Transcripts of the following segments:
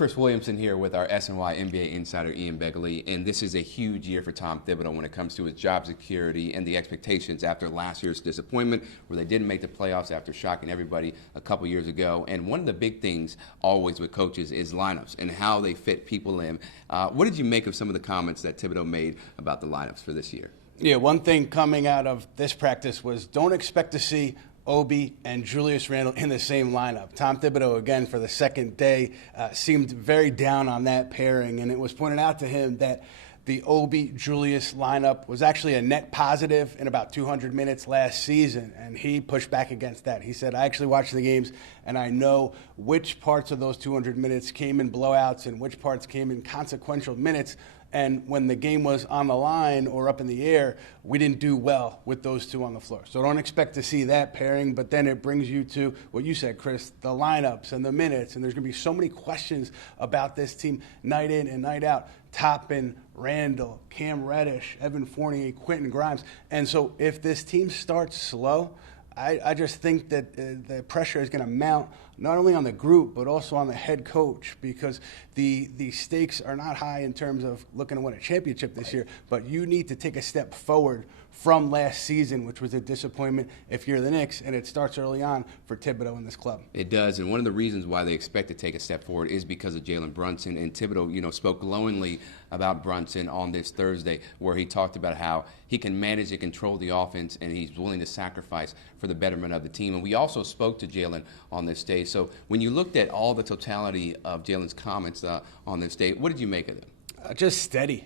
Chris Williamson here with our SNY NBA Insider Ian Begley, and this is a huge year for Tom Thibodeau when it comes to his job security and the expectations after last year's disappointment where they didn't make the playoffs after shocking everybody a couple years ago. And one of the big things always with coaches is lineups and how they fit people in. What did you make of some of the comments that Thibodeau made about the lineups for this year? Yeah, one thing coming out of this practice was don't expect to see Obi and Julius Randle in the same lineup. Tom Thibodeau, again, for the second day, seemed very down on that pairing, and it was pointed out to him that the Obi-Julius lineup was actually a net positive in about 200 minutes last season, and he pushed back against that. He said, I actually watched the games, and I know which parts of those 200 minutes came in blowouts and which parts came in consequential minutes. And when the game was on the line or up in the air, we didn't do well with those two on the floor. So don't expect to see that pairing, but then it brings you to what you said, Chris, the lineups and the minutes. And there's going to be so many questions about this team night in and night out. Toppin, Randle, Cam Reddish, Evan Fournier, Quentin Grimes. And so if this team starts slow, I just think that the pressure is going to mount not only on the group but also on the head coach, because the stakes are not high in terms of looking to win a championship this year, but you need to take a step forward from last season, which was a disappointment if you're the Knicks, and it starts early on for Thibodeau in this club. It does, and one of the reasons why they expect to take a step forward is because of Jalen Brunson, and Thibodeau, spoke glowingly about Brunson on this Thursday, where he talked about how he can manage and control the offense, and he's willing to sacrifice for the betterment of the team. And we also spoke to Jalen on this day. So when you looked at all the totality of Jalen's comments on this day, what did you make of them? Just steady.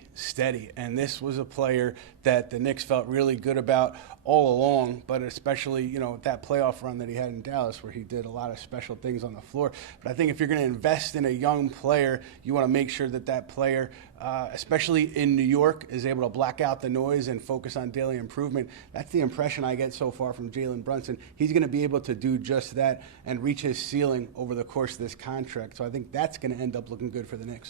And this was a player that the Knicks felt really good about all along, but especially, that playoff run that he had in Dallas where he did a lot of special things on the floor. But I think if you're going to invest in a young player, you want to make sure that player, especially in New York, is able to block out the noise and focus on daily improvement. That's the impression I get so far from Jalen Brunson. He's going to be able to do just that and reach his ceiling over the course of this contract. So I think that's going to end up looking good for the Knicks.